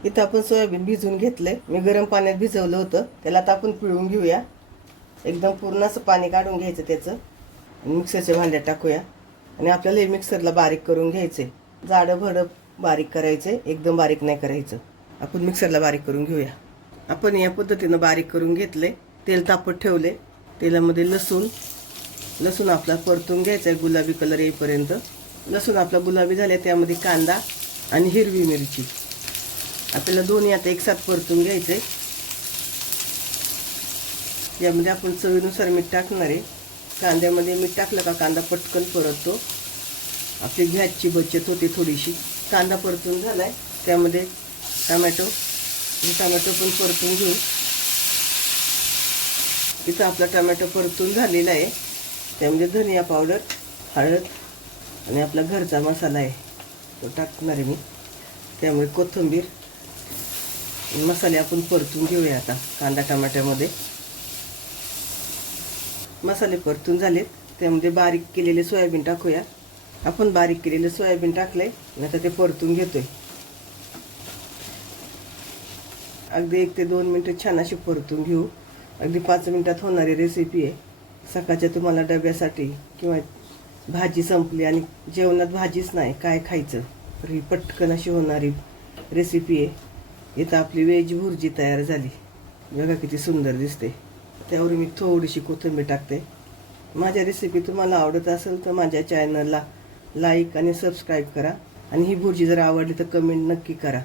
इथं आपण सोयाबीन भिजवून घेतलंय. मी गरम पाण्यात भिजवलं होतं. त्याला आता आपण पिळून घेऊया. एकदम पूर्ण असं पाणी काढून घ्यायचं त्याचं. मिक्सरच्या भांड्यात टाकूया आणि आपल्याला हे मिक्सरला बारीक करून घ्यायचे. जाडं भडं बारीक करायचे, एकदम बारीक नाही करायचं. आपण मिक्सरला बारीक करून घेऊया. आपण या पद्धतीनं बारीक करून घेतले. तेल तापत ठेवले. तेलामध्ये लसूण आपला परतून घ्यायचा आहे गुलाबी कलर येईपर्यंत. लसूण आपला गुलाबी झाले, त्यामध्ये कांदा आणि हिरवी मिरची आपल्याला दोन्ही आता एकसाथ परतून घ्यायचे. यामध्ये आपण चवीनुसार मीठ टाकणार आहे. कांद्यामध्ये मीठ टाकलं का कांदा पटकन परततो, आपली गॅसची बचत होते थोडीशी. कांदा परतून झालाय, त्यामध्ये टमॅटो पण परतून घेऊ. इथं आपला टमॅटो परतून झालेला आहे. त्यामध्ये धनिया पावडर, हळद आणि आपला घरचा मसाला आहे तो टाकणार आहे मी. त्यामुळे कोथिंबीर, मसाले आपण परतून घेऊया. आता कांदा टमाट्यामध्ये मसाले परतून झालेत, त्यामध्ये बारीक केलेले सोयाबीन टाकूया. आपण बारीक केलेले सोयाबीन टाकले, आता ते परतून घेतोय. अगदी 1 ते 2 मिनिटं छान अशी परतून घेऊ. अगदी 5 मिनिटात होणारी रेसिपी आहे. सकाळच्या तुम्हाला डब्यासाठी किंवा भाजी संपली आणि जेवणात भाजीच नाही, काय खायचं, तर ही पटकन अशी होणारी रेसिपी आहे. इथं आपली व्हेज भुर्जी तयार झाली. बघा किती सुंदर दिसते. त्यावर मी थोडीशी कोथिंबीर टाकते. माझ्या रेसिपी तुम्हाला आवडत असेल तर माझ्या चॅनलला लाईक आणि सबस्क्राईब करा. आणि ही भुर्जी जर आवडली तर कमेंट नक्की करा.